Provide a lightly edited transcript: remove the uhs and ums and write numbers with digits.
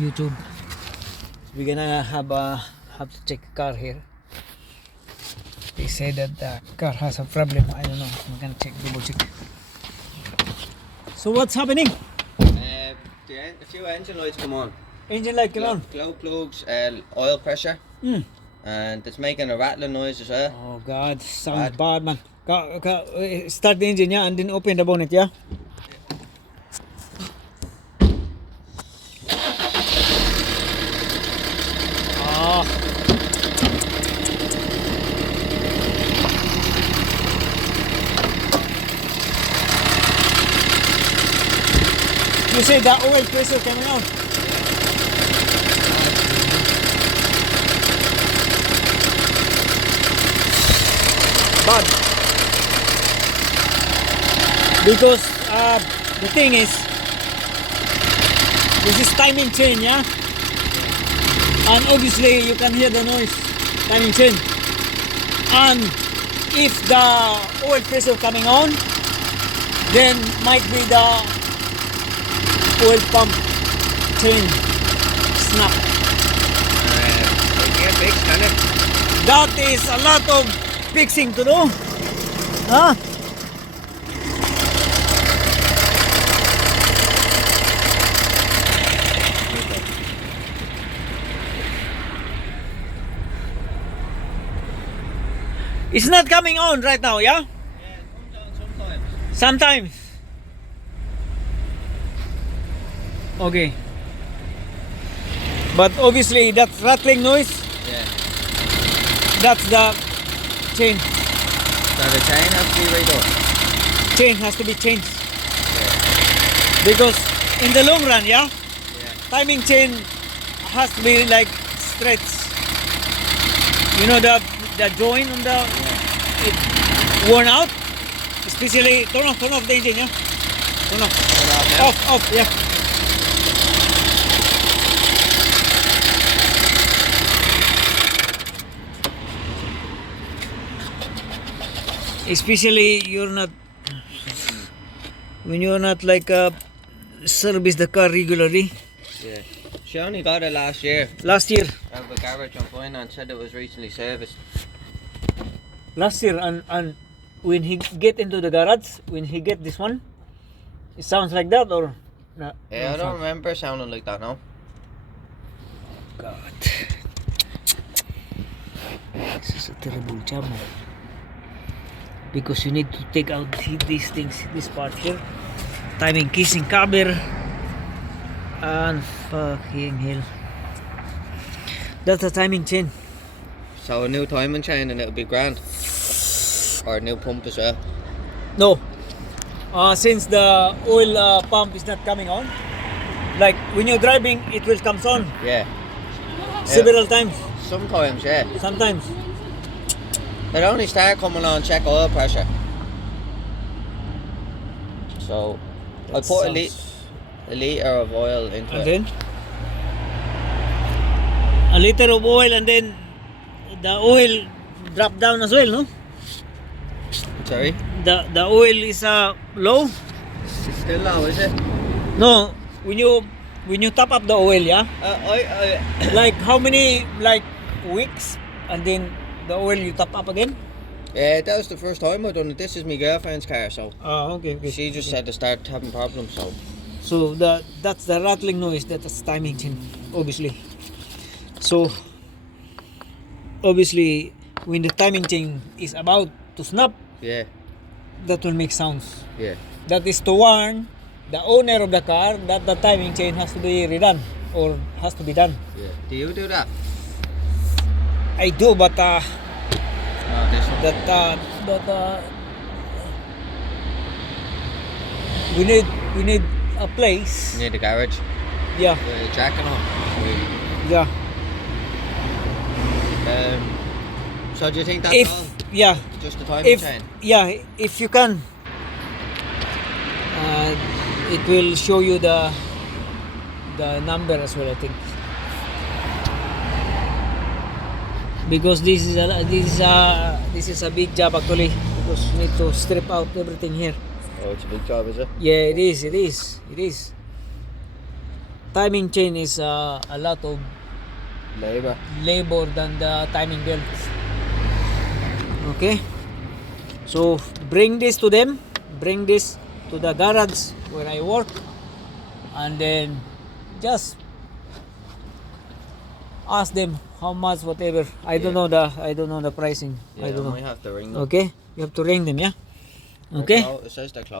YouTube. We're gonna have to check the car here. They say that the car has a problem. I don't know. I'm gonna double check. So what's happening? A few engine lights come on. Engine light come on. Glow plugs, oil pressure, and it's making a rattling noise as well. Oh God, sounds bad, man. Start the engine, yeah, and then open the bonnet, yeah. You say the oil pressure coming on. Bad. Because the thing is, this is timing chain, yeah? And obviously you can hear the noise, timing chain. And if the oil pressure coming on, then might be the oil pump chain snap. That is a lot of fixing to do. Huh? It's not coming on right now, yeah? Yeah, it comes on sometimes. Sometimes. Okay. But obviously that's rattling noise. Yeah. That's the chain. So the chain has to be redone. Chain has to be changed. Yeah. Because in the long run, yeah? Yeah. Timing chain has to be like stretch. You know the joint on the it worn out. Especially turn off the engine, yeah? Turn off. Off, yeah. Especially when you're not like service the car regularly. Yeah. She only got it last year. Last year. Out of a garage on finance, said it was recently serviced. Last year, and when he get into the garage, when he get this one, it sounds like that or no? Yeah, I don't remember sounding like that now. God, this is a terrible job, man. Because you need to take out these things, this part here, timing kissing cover, and fucking hell, that's a timing chain. So a new timing chain and it'll be grand. Or a new pump as well. No, since the oil pump is not coming on, like when you're driving, it will come on. Yeah. Several times. Sometimes, yeah. Sometimes. It only start coming on check oil pressure. So I put a litre of oil into And it. then a liter of oil, and then the oil drop down as well, no? Sorry? The oil is low. It's still low, is it? No, when you top up the oil, yeah. Like how many weeks, and then the oil you top up again? Yeah, that was the first time I done it. This is my girlfriend's car, so Okay. she just said to start having problems, so. So that's the rattling noise. That's timing chain, obviously. So obviously when the timing chain is about to snap, Yeah, that will make sounds. yeah. That is to warn the owner of the car that the timing chain has to be redone or has to be done. Yeah. Do you do that? I do, but No, this one. we need a place. Near the garage. Yeah, With a jack and all. yeah. So do you think that's If all? yeah, Just the timing if chain? yeah, if you can, it will show you the number as well, I think. Because this is a big job actually, because you need to strip out everything here. Oh, it's a big job, is it? Yeah, it is. timing chain is a lot of Labor. labor than the timing belt. Okay, so bring this to them, bring this to the garage where I work, and then just ask them how much, whatever. I don't know the pricing. Yeah, I don't know. we have to ring them. Okay, you have to ring them, yeah. Okay. It says they're closed.